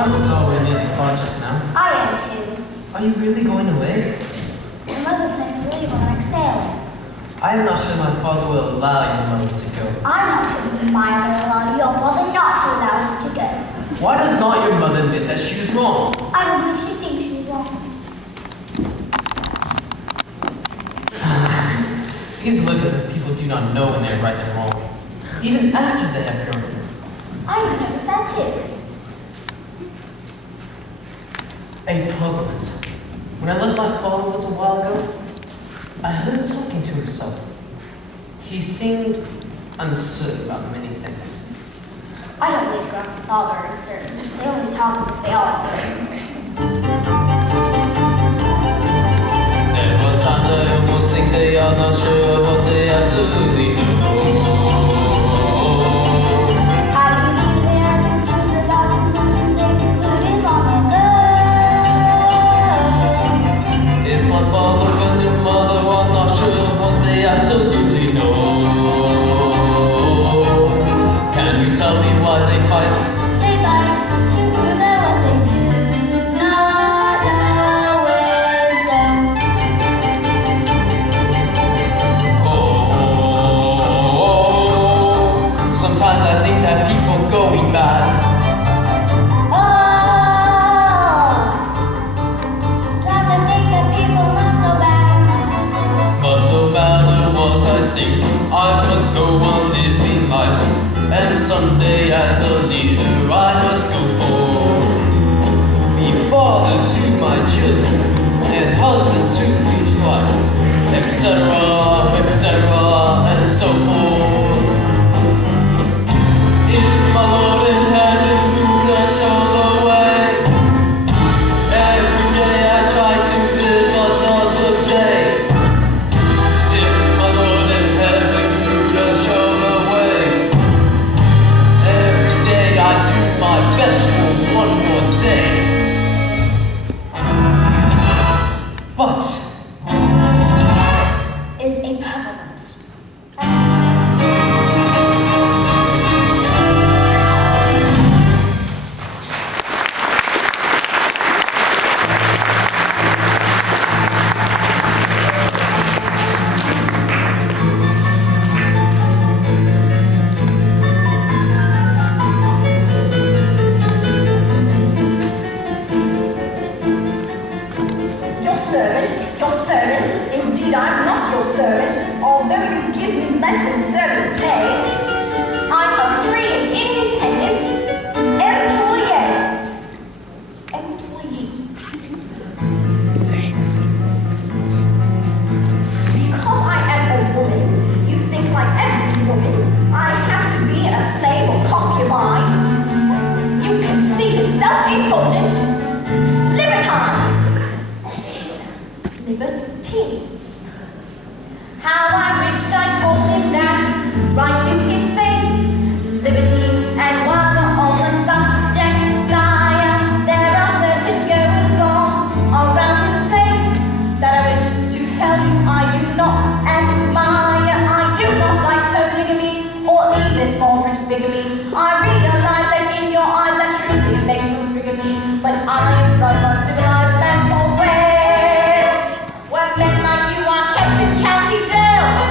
I'm sorry I nearly fought just now. I am too. Are you really going away? Your mother plans to leave on like sailing. I am not sure my father will allow your mother to go. I'm not sure that my mother allow your father not to allow her to go. Why does not your mother admit that she was wrong? I don't believe she thinks she's wrong. These look as if people do not know when they are right or wrong, even after they have grown up. I even noticed that too. A puzzlement. When I left my father a little while ago, I heard him talking to himself. He seemed uncertain about many things. I don't believe Grumpy's all very certain. They only talk as if they are certain. There were times I almost think they are not sure what they absolutely know. How do you think they are confused about conclusions they concluded long ago? If my father and your mother are not sure what they absolutely know, can you tell me why they fight? They fight to prove that what they do not know is so. Sometimes I think that people going mad. Try to think that people not so bad. But no matter what I think, I must go on living life. And someday as a leader I must go forward. Be father to my children, and husband to each wife, etc., etc., and so forth. If my Lord in heaven would show the way, every day I try to live another day. If my Lord in heaven would show the way, every day I do my best for one more day. But Is a puzzlement. Your servant, indeed I'm not your servant, although you give me less than servant's pay. I'm a free and independent employee. Because I am a woman, you think like every woman, I have to be a slave or concubine. You conceited, self-indulgent libertine. Liberty. How I wished I called him that, right to his face. Liberty and wonder on the subject, sire. There are certain goings on around this place that I wish to tell you I do not admire. I do not like polygamy or even moderate bigamy. I realize that in your eyes that truly makes them bigamy, but I am rather civilized than tolerant. Where men like you are kept in county jails.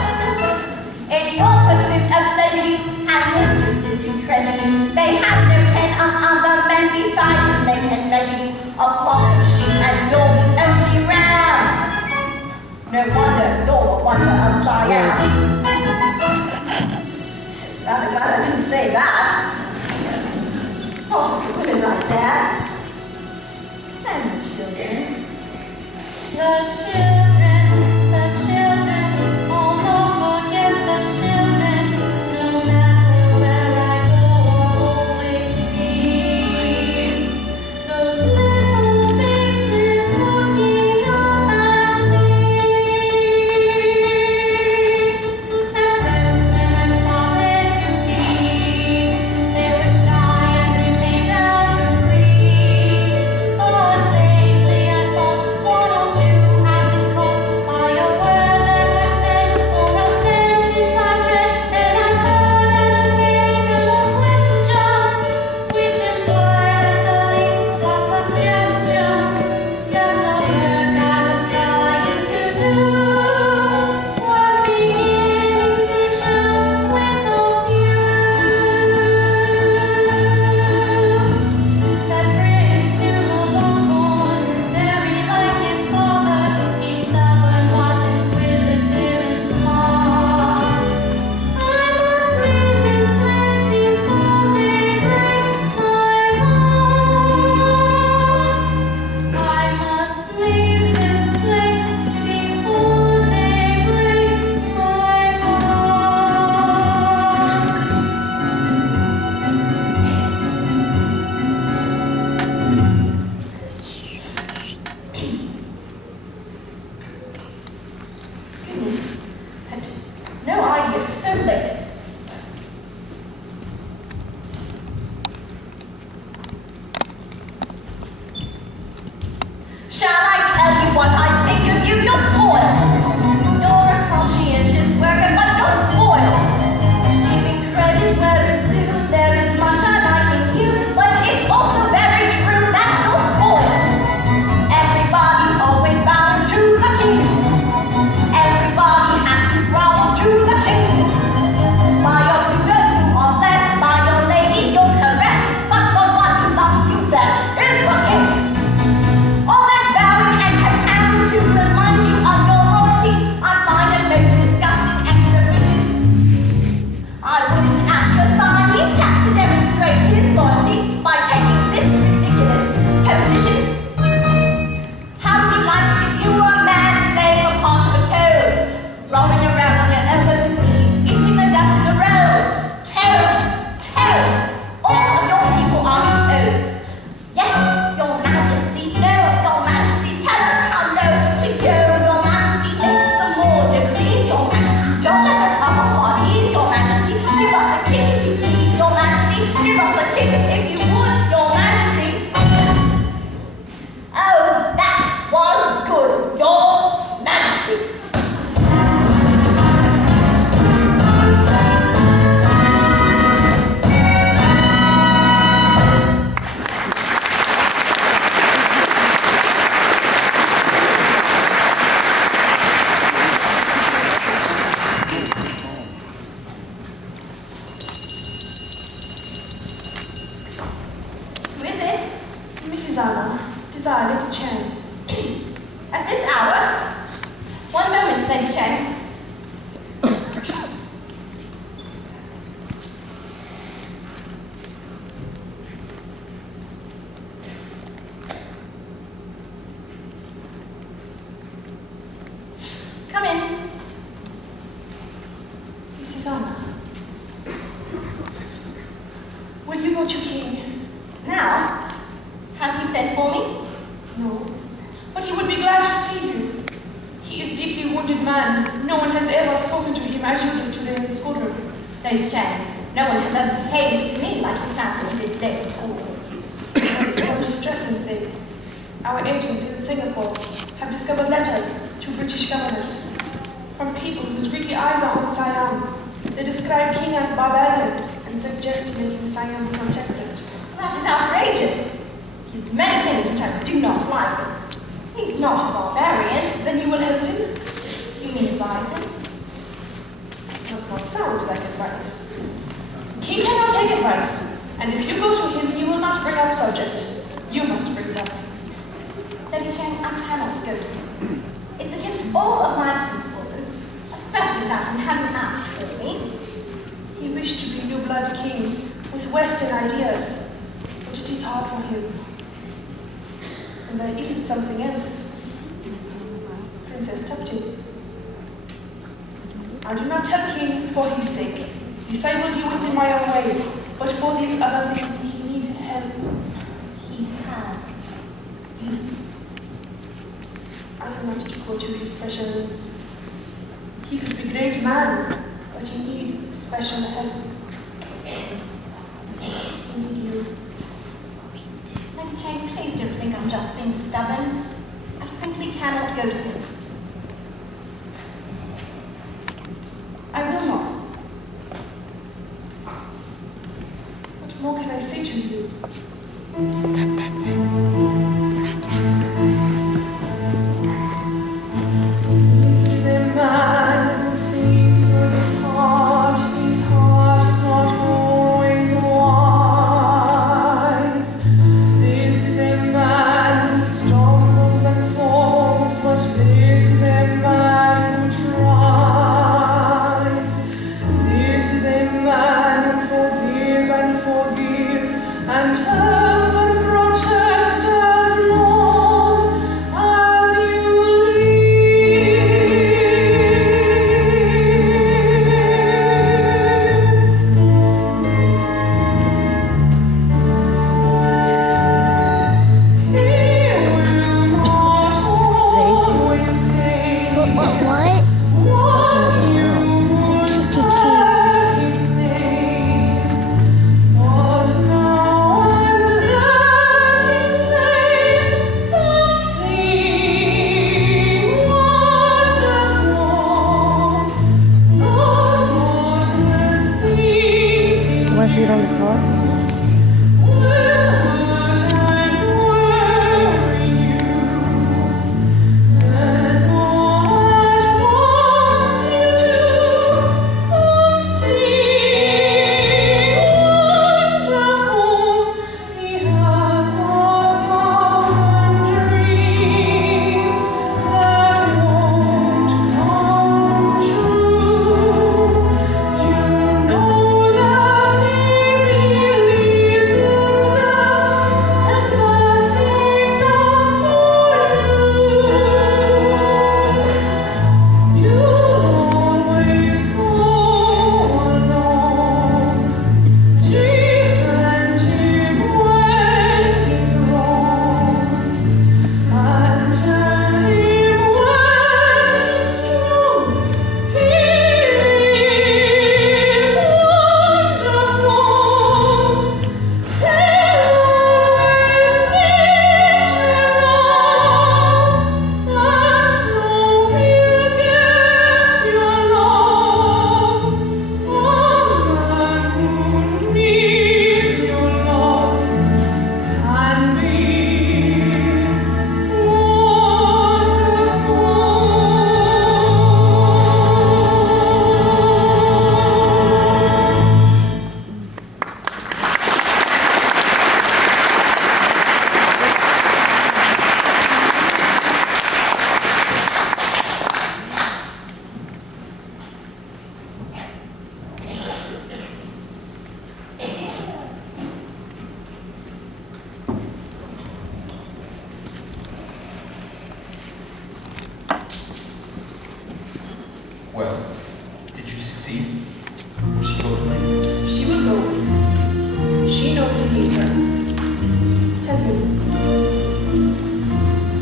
In your pursuit of pleasure, you have mistresses who treasure you. They have no ken of other men beside you. They can measure you a flock of sheep, and you're the only ram. No wonder you're the wonder of Siam. Rather glad I didn't say that. Oh, the women like that. And the children. The children, oh no, forget the children. No matter where I go, I'll always see those little faces looking up at me. At first when I started to teach, they were shy and remained out of reach. But lately I thought one or two have been a tip if you would, Your Majesty. Oh, that was good, Your Majesty. Who is it? Mrs. Anna, desire Lady Chen. At this hour? One moment, Lady Chen. Come in. Mrs. Anna, will you go to King? Now, has he sent for me? No, but he would be glad to see you. He is deeply wounded man. No one has ever spoken to him as you did today in the schoolroom. Lady Chen, no one has ever behaved to me like the council did today at school. It's a distressing thing. Our agents in Singapore have discovered letters to British government from people whose greedy eyes are on Siam. They describe King as barbarian and suggest making Siam protected. That is outrageous. He has many things which I do not like, but he's not a barbarian. Then you will help him? You mean advise him? Does not sound like advice. King cannot take advice, and if you go to him, he will not bring up subject. You must bring it up. Lady Chen, I cannot go to him. It's against all of my principles, and especially that he hadn't asked for me. He wished to be new blood king with Western ideas, but it is hard for him. And there is something else. Princess Tumtim. I do not tell King for his sake. This I will deal with in my own way, but for these other things he need help. He has you. I want to go to his special needs. He could be great man, but he needs special help. He need you. Lady Chen, please don't think I'm just being stubborn. I simply cannot go to him. I will not. What more can I say to you? Stop that thing. This is a man who thinks with his heart is not always wise. This is a man who stumbles and falls, but this is a man who tries. This is a man who forgive and help and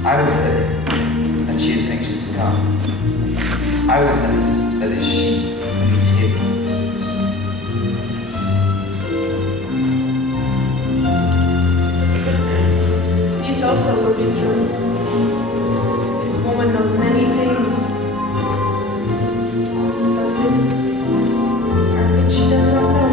I will tell you that she is anxious to come. I will tell you that it is she who needs him. This also will be true. This woman knows many things. But this, I think she does not know.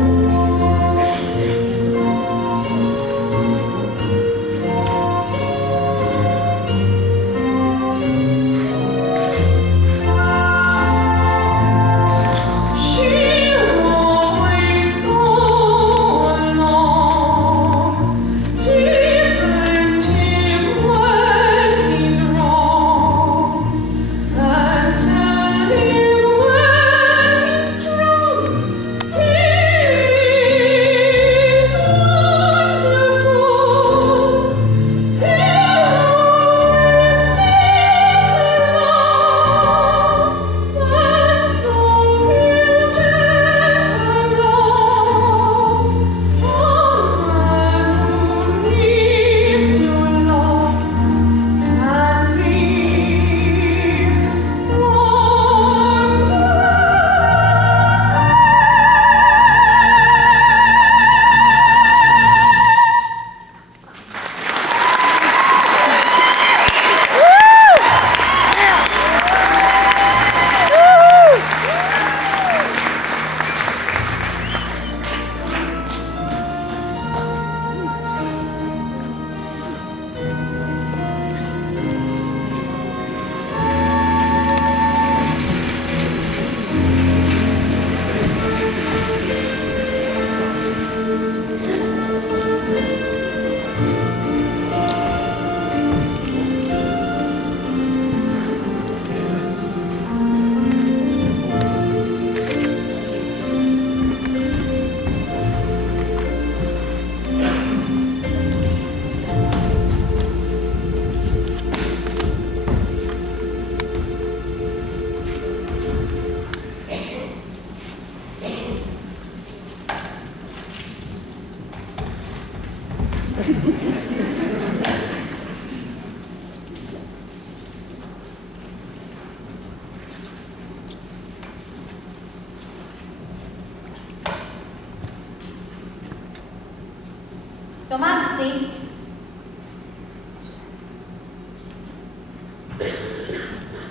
Your Majesty.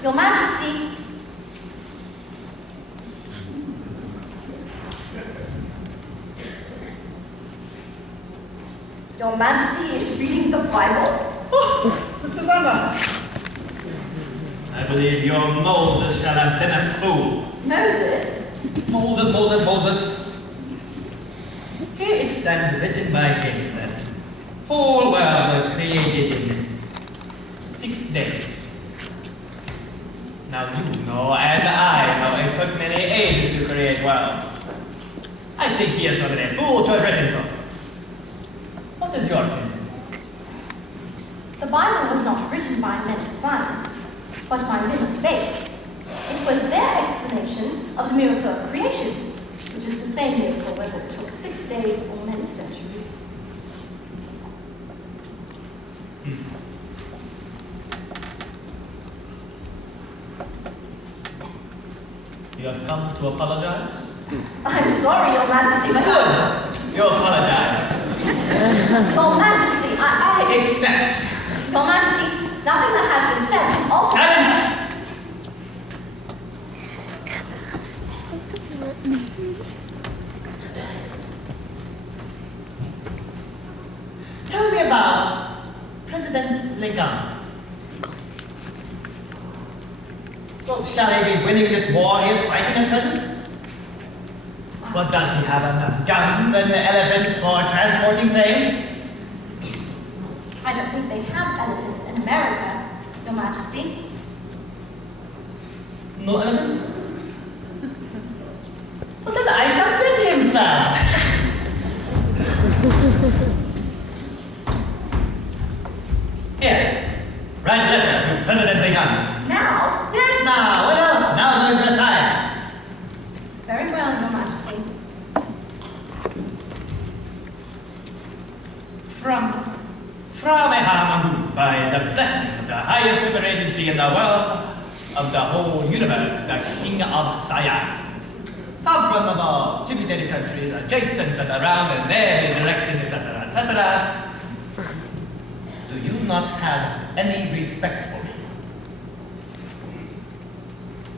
Your Majesty. Your Majesty is reading the Bible? Oh, Mr. Zander! I believe your Moses shall have been a fool. Moses? Moses. Here it stands written by him that the whole world was created in 6 days. Now you know, and I know, it took many ages to create world. I think he is rather a fool to have written so. What is your opinion? The Bible was not written by men of science, but by men of faith. It was their explanation of the miracle of creation, which is the same miracle whether it took 6 days or many centuries. You have come to apologize? I'm sorry, Your Majesty, but... Good! You apologize. Your Majesty, I... Accept. Your Majesty, nothing that has been said can alter... Silence! Tell me about President Lincoln. Well, shall he be winning this war he is fighting at present? What does he have enough guns and elephants for transporting same? I don't think they have elephants in America, Your Majesty. No elephants? Well, then I shall send him some. Here, write a letter to President Lincoln. Now? Yes, now. What else? Now's always the best time. Very well, Your Majesty. From a Hamahu. by the blessing of the highest super agency in the world, of the whole universe, the King of Siam. Sovereign of all tributary countries adjacent and around and their direction, etc., etc. Do you not have any respect for me?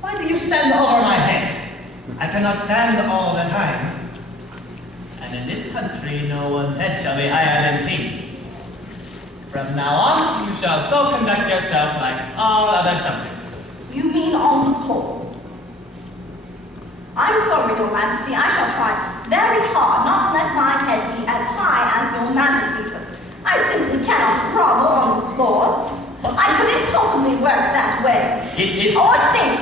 Why do you stand over my head? I cannot stand all the time. And in this country, no one's head shall be higher than king. From now on, you shall so conduct yourself like all other subjects. You mean on the floor? I'm sorry, Your Majesty. I shall try very hard not to let my head be as high as Your Majesty's, but I simply cannot grovel on the floor. I couldn't possibly work that way. It is... Or think.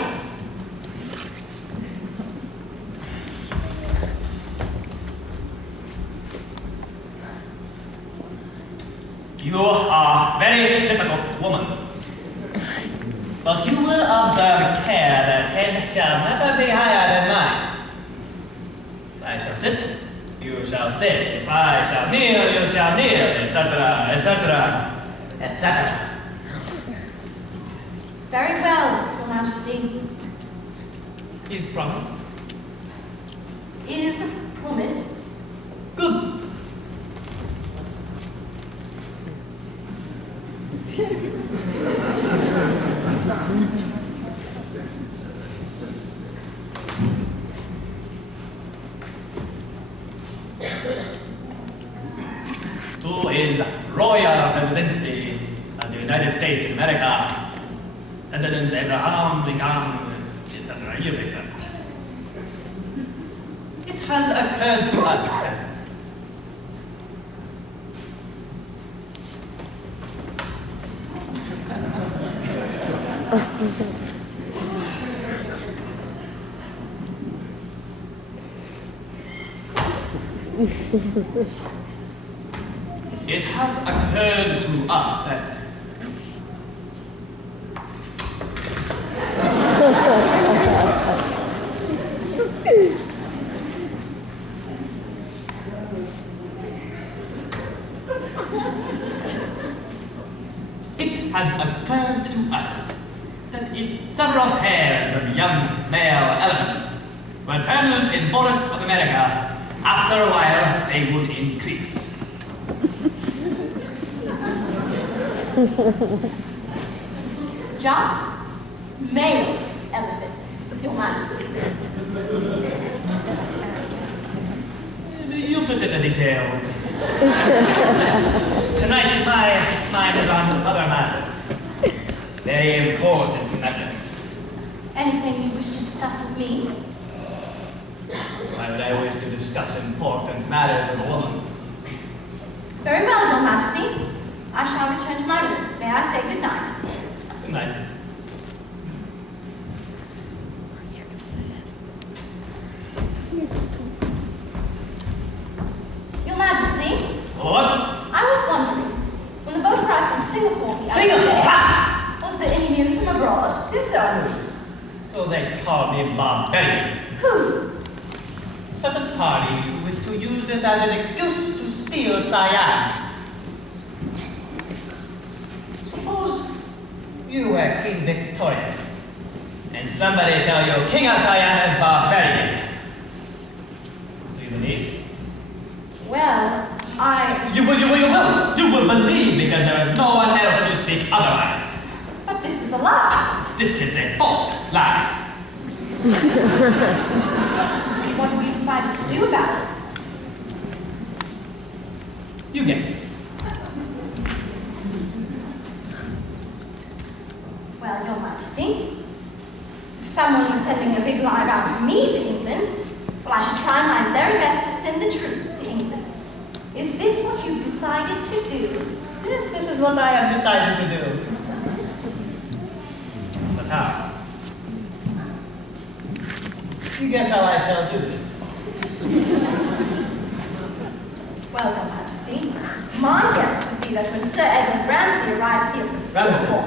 You are a very difficult woman. But you will observe care that head shall never be higher than mine. If I shall sit, you shall sit. If I shall kneel, you shall kneel, etc., etc., etc. Very well, Your Majesty. Is promised? Is promise. Good. To his royal presidency of the United States of America, President Abraham Lincoln, etc. You fix it. It has occurred to us that it has occurred to us that if several pairs of young male elephants were turned loose in forests of America, after a while they would increase. Just male elephants, Your Majesty. You put in the details. Tonight my mind is on other matters. Very important matters. Anything you wish to discuss with me? Why would I wish to discuss important matters with a woman? Very well, Your Majesty. I shall return to my room. May I say good night? Good night. Your Majesty, What? I was wondering, when the boat arrived from Singapore the other Singapore? day, Ah! was there any news from abroad? Yes, there are news. So they call me barbarian. Who? Certain parties who wish to use this as an excuse to steal Siam. Suppose you were Queen Victoria, and somebody tell you King of Siam is barbarian. Do you believe? Well, You will believe because there is no one else to speak otherwise. But this is a lie. This is a false lie. What have you decided to do about it? You guess. Well, Your Majesty, if someone was sending a big lie about me to England, well, I should try my very best to send the truth to England. Is this what you've decided to do? Yes, this is what I have decided to do. But how? You guess how I shall do this. Well, Your Majesty, my guess would be that when Sir Edward Ramsay arrives here from Singapore,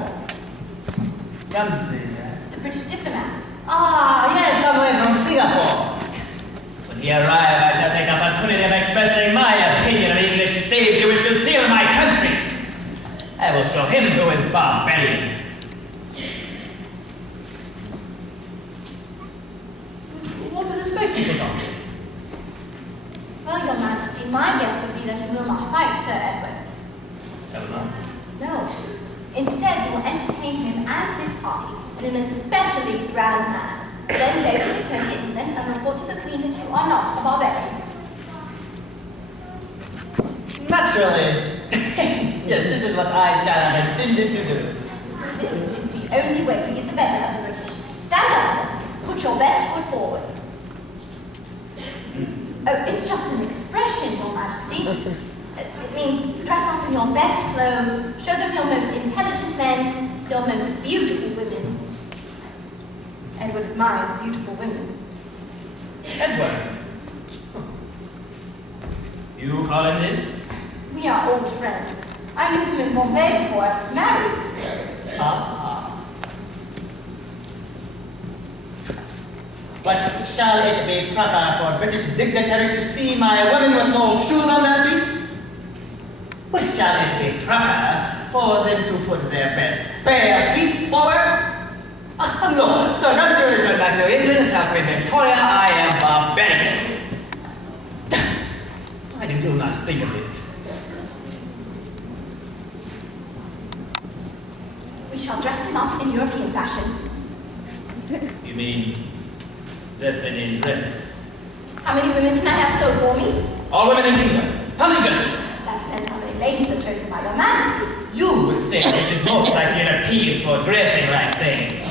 Ramsay, the British diplomat, Ah, yes, somewhere from Singapore. When he arrives, I shall take the opportunity of expressing my opinion of English thieves who wish to steal my country. I will show show him who is barbarian. What does this basically think on? Well, Your Majesty, my guess would be that you will not fight Sir Edward. Never mind. No. Instead, you will entertain him and his party in an especially grand manner. Then they will return to England and report to the Queen that you are not a barbarian. Naturally. Yes, this is what I shall have intended to do. This is the only way to get the better of the British. Stand up then. Put your best foot forward. Oh, it's just an expression, Your Majesty. It means dress up in your best clothes, show them your most intelligent men, your most beautiful women. Edward admires beautiful women. Edward. You call him this? We are old friends. I knew him in Bombay before I was married. Ah. But shall it be proper for British dignitary to see my women with no shoes on their feet? But shall it be proper for them to put their best bare feet forward? No, so once you return back to England and tell Queen Victoria I am barbarian. Why did you not think of this? We shall dress them up in European fashion. You mean dressed in dresses? How many women can I have so for me? All women in kingdom. How many dresses? That depends how many ladies are chosen by Your Majesty. You would say which is most likely an appeal for dressing like saying.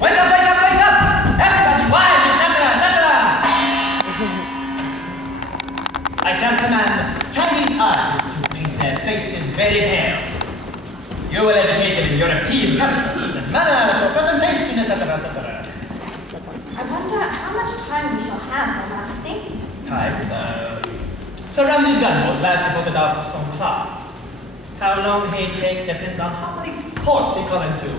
Wake up, wake up, wake up! Everybody, wise, etc., etc. I shall command Chinese artists to paint their faces very pale. You will educate them in European customs and manners of presentation, etc., etc. I wonder how much time we shall have, Your Majesty. Time? Sir Ramsay's gunboat last reported out for some clock. How long he take depends on how many ports he come into.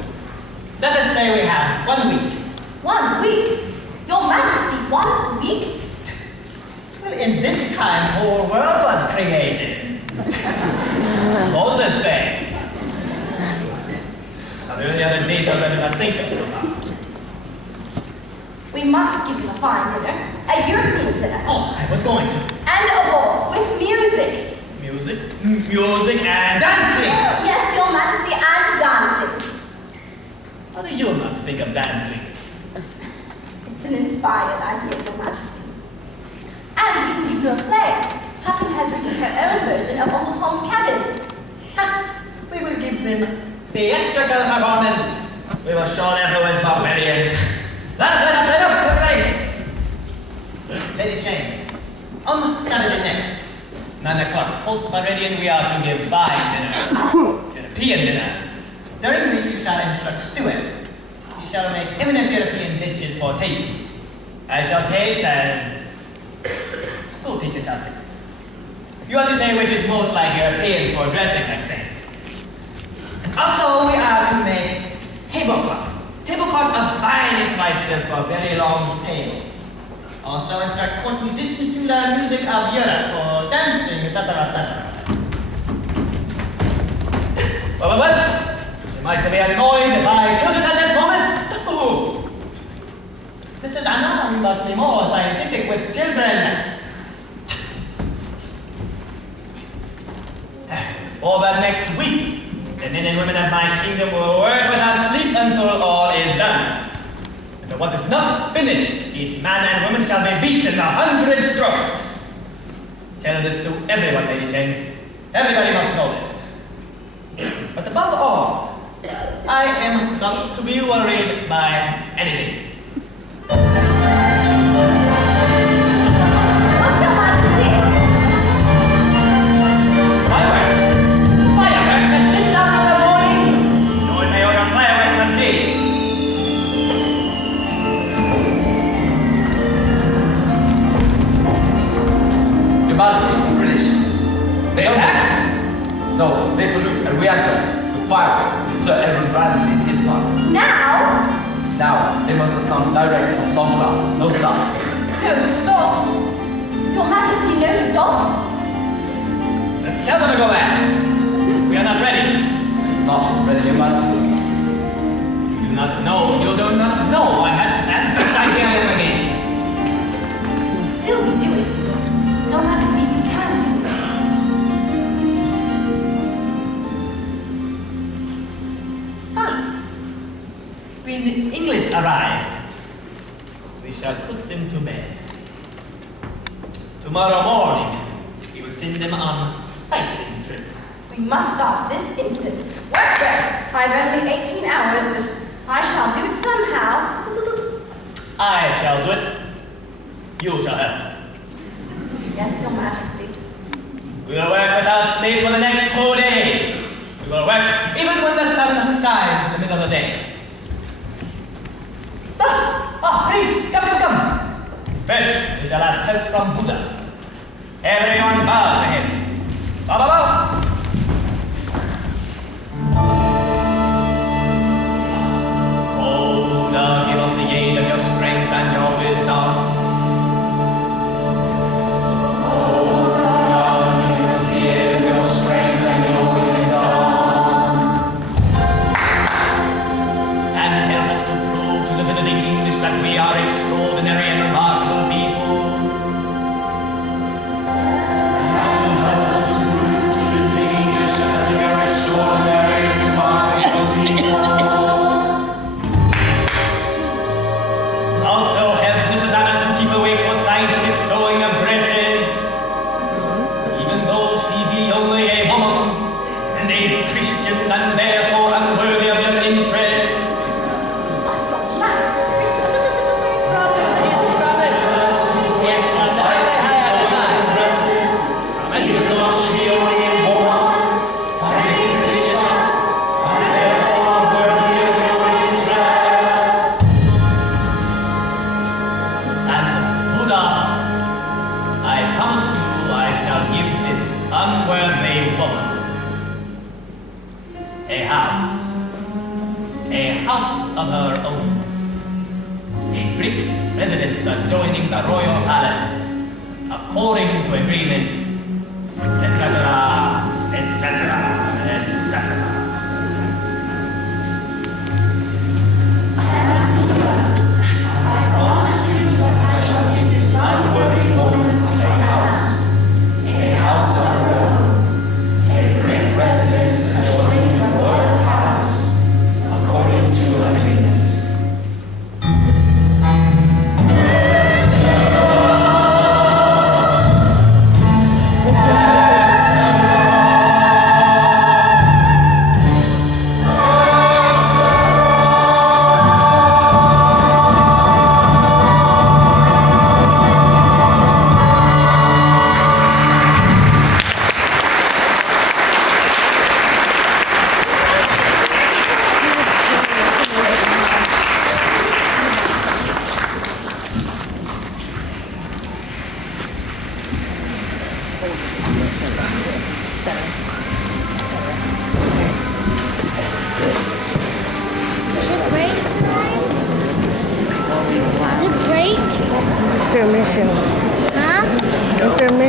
Let us say we have 1 week. 1 week? Your Majesty, 1 week? Well, in this time, whole world was created. Moses say. Now, there are the other details I did not think of so far. We must give him a fine dinner. A European dinner. Oh, I was going to. And a ball with music. Music and dancing! Yes, Your Majesty, and dancing. How do you not think of dancing? It's an inspired idea, Your Majesty. And we can give you a play. Tuffin has written her own version of Uncle Tom's Cabin. We will give them theatrical performance. We will show them who is barbarian. Let up, quickly! Lady Jane, on Saturday next, 9 o'clock, post-meridian, we are to give fine dinners. European dinner. During the week, you shall instruct steward. He shall make eminent European dishes for tasting. I shall taste and school teacher shall taste. You are to say which is most like European for dressing, like saying. Also, we are to make tablecloth. Tablecloth of finest white silk for very long tail. Also instruct court musicians to learn music of Europe for dancing, etc., etc. Well, you might be annoyed if I children at that moment. Ooh. Mrs. Anna, we must be more scientific with children. For that next week, the men and women of my kingdom will work without sleep until all is done. And what is not finished, each man and woman shall be beaten 100 strokes. Tell this to everyone, Lady Jane. Everybody must know this. But above all, I am not to be worried by anything. They attack? No, they salute and we answer with fireworks with Sir Edward Ramsay in his part. Now? Now, they must have come direct from Songkla. No stops. No stops? Your Majesty, no stops? Tell them to go back. We are not ready. Not ready, you must. You do not know I had planned this idea again. Still we do it. No Majesty, we can do it. When the English arrive, we shall put them to bed. Tomorrow morning, we will send them on sightseeing trip. We must start this instant. Work, Jack. I've only 18 hours, but I shall do it somehow. I shall do it. You shall help. Yes, Your Majesty. We will work without sleep for the next 2 days. We will work even when the sun shines in the middle of the day. Please, come. First, we shall ask help from Buddha. Everyone bow to him. Bow. Oh, Buddha, give us the aid of your strength and your wisdom. That we are extraordinary and remarkable people. Also help Mrs. Anna to keep awake for scientific sewing of dresses. Even though she be only a woman and a Christian and therefore unworthy of your interest. A house of her own. A brick residence adjoining the royal palace, according to agreement, etc., etc. Unworthy woman a house of her own, a brick residence adjoining the royal palace, according to agreement. Intermission. Huh? Intermission.